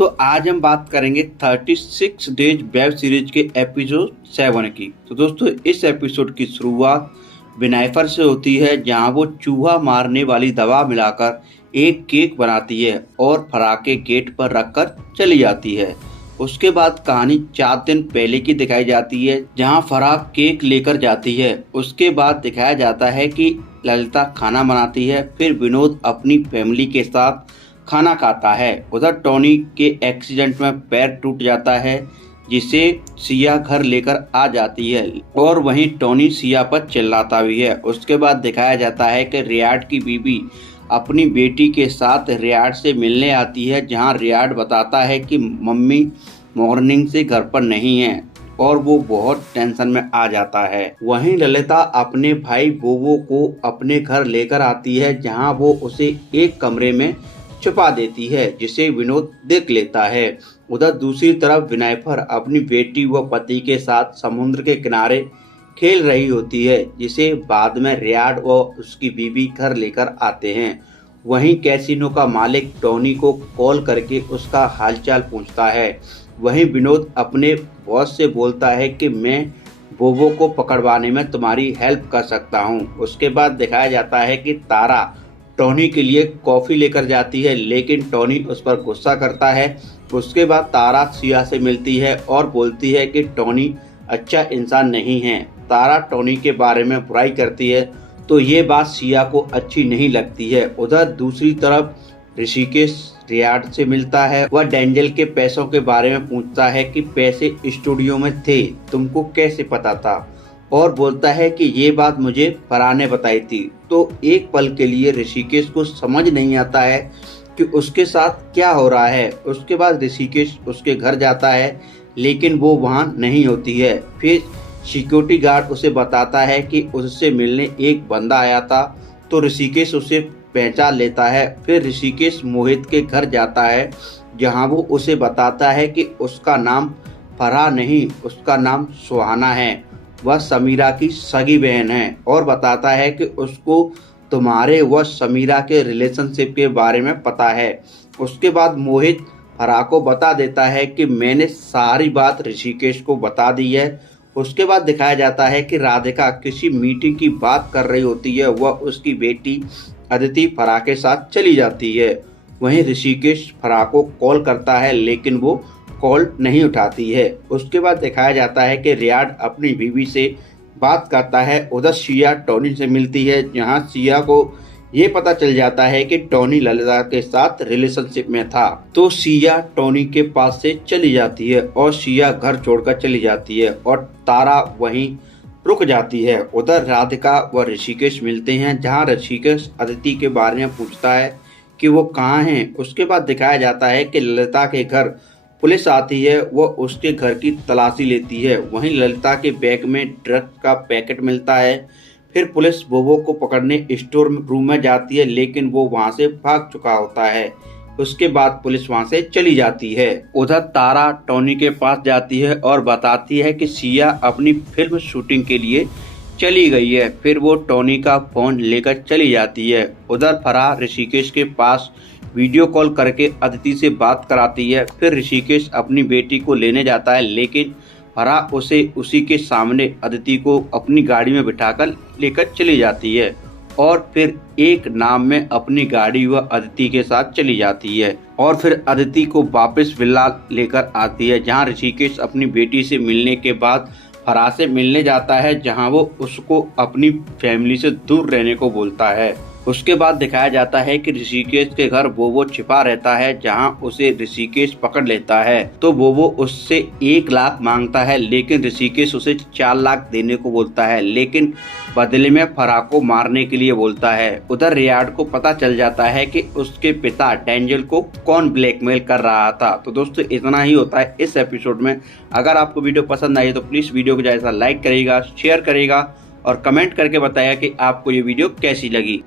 दोस्तों आज हम बात करेंगे 36 डेज वेब सीरीज के एपिसोड 7 की। तो दोस्तों इस एपिसोड की शुरुआत विनाइफर से होती है, जहां वो चूहा मारने वाली दवा मिलाकर एक केक बनाती है और फराह के गेट पर रखकर चली जाती है। उसके बाद कहानी 4 दिन पहले की दिखाई जाती है, जहां फराह केक लेकर जाती है। उसके बाद दिखाया जाता है कि ललिता खाना बनाती है, फिर विनोद अपनी फैमिली के साथ खाना खाता है। उधर टॉनी के एक्सीडेंट में पैर टूट जाता है, जिसे सिया घर लेकर आ जाती है और वहीं टॉनी सिया पर चिल्लाता भी है। उसके बाद दिखाया जाता है कि रियाड की बीवी अपनी बेटी के साथ रियाड से मिलने आती है, जहां रियाड बताता है कि मम्मी मॉर्निंग से घर पर नहीं है और वो बहुत टेंशन में आ जाता है। वहीं ललिता अपने भाई बोबो को अपने घर लेकर आती है, जहां वो उसे एक कमरे में छुपा देती है, जिसे विनोद देख लेता है। उधर दूसरी तरफ विनाइफर अपनी बेटी व पति के साथ समुद्र के किनारे खेल रही होती है, जिसे बाद में रियाड व उसकी बीवी घर लेकर आते हैं। वहीं कैसीनो का मालिक टॉनी को कॉल करके उसका हालचाल पूछता है। वहीं विनोद अपने बॉस से बोलता है कि मैं बोबो को पकड़वाने में तुम्हारी हेल्प कर सकता हूं। उसके बाद दिखाया जाता है कि तारा टॉनी के लिए कॉफी लेकर जाती है, लेकिन टॉनी उस पर गुस्सा करता है। उसके बाद तारा सिया से मिलती है और बोलती है कि टॉनी अच्छा इंसान नहीं है। तारा टॉनी के बारे में बुराई करती है, तो ये बात सिया को अच्छी नहीं लगती है। उधर दूसरी तरफ ऋषिकेश रियाड से मिलता है। वह डेंजल के पैसों के बारे में पूछता है कि पैसे स्टूडियो में थे, तुमको कैसे पता था, और बोलता है कि ये बात मुझे फराह ने बताई थी। तो एक पल के लिए ऋषिकेश को समझ नहीं आता है कि उसके साथ क्या हो रहा है। उसके बाद ऋषिकेश उसके घर जाता है, लेकिन वो वहाँ नहीं होती है। फिर सिक्योरिटी गार्ड उसे बताता है कि उससे मिलने एक बंदा आया था, तो ऋषिकेश उसे पहचान लेता है। फिर ऋषिकेश मोहित के घर जाता है, जहाँ वो उसे बताता है कि उसका नाम फराह नहीं, उसका नाम सुहाना है। वह समीरा की सगी बहन है और बताता है कि उसको तुम्हारे व समीरा के रिलेशनशिप के बारे में पता है। उसके बाद मोहित फराह को बता देता है कि मैंने सारी बात ऋषिकेश को बता दी है। उसके बाद दिखाया जाता है कि राधिका किसी मीटिंग की बात कर रही होती है। वह उसकी बेटी अदिति फराह के साथ चली जाती है। वहीं ऋषिकेश फराह को कॉल करता है, लेकिन वो कॉल नहीं उठाती है। उसके बाद दिखाया जाता है कि रियाड अपनी बीवी से बात करता है। उधर सिया टॉनी से मिलती है, जहां सिया को ये पता चल जाता है कि टॉनी ललिता के साथ रिलेशनशिप में था। तो सिया टॉनी के पास से चली जाती है और सिया घर छोड़कर चली जाती है और तारा वहीं रुक जाती है। उधर राधिका व ऋषिकेश मिलते हैं, जहां ऋषिकेश अदिति के बारे में पूछता है कि वो कहाँ हैं। उसके बाद दिखाया जाता है कि ललिता के घर पुलिस आती है, वो उसके घर की तलाशी लेती है। वहीं ललिता के बैग में ड्रग्स का पैकेट मिलता है। फिर पुलिस बोबो को पकड़ने स्टोर रूम में जाती है, लेकिन वो वहां से भाग चुका होता है। उसके बाद पुलिस वहां से चली जाती है। उधर तारा टॉनी के पास जाती है और बताती है कि सिया अपनी फिल्म शूटिंग के लिए चली गई है। फिर वो टॉनी का फोन लेकर चली जाती है। उधर फराह ऋषिकेश के पास वीडियो कॉल करके अदिति से बात कराती है। फिर ऋषिकेश अपनी बेटी को लेने जाता है, लेकिन फराह उसे उसी के सामने अदिति को अपनी गाड़ी में बिठाकर लेकर चली जाती है और फिर एक नाम में अपनी गाड़ी व अदिति के साथ चली जाती है और फिर अदिति को वापस विला लेकर आती है, जहां ऋषिकेश अपनी बेटी से मिलने के बाद फराह से मिलने जाता है, जहां वो उसको अपनी फैमिली से दूर रहने को बोलता है। उसके बाद दिखाया जाता है कि ऋषिकेश के घर बोबो छिपा रहता है, जहां उसे ऋषिकेश पकड़ लेता है। तो बोबो उससे 1 लाख मांगता है, लेकिन ऋषिकेश उसे 4 लाख देने को बोलता है, लेकिन बदले में फराह को मारने के लिए बोलता है। उधर रियाड को पता चल जाता है कि उसके पिता डेंजल को कौन ब्लैकमेल कर रहा था। तो दोस्तों इतना ही होता है इस एपिसोड में। अगर आपको वीडियो पसंद आई तो प्लीज वीडियो को जैसा लाइक करेगा, शेयर करेगा और कमेंट करके बताया कि आपको ये वीडियो कैसी लगी।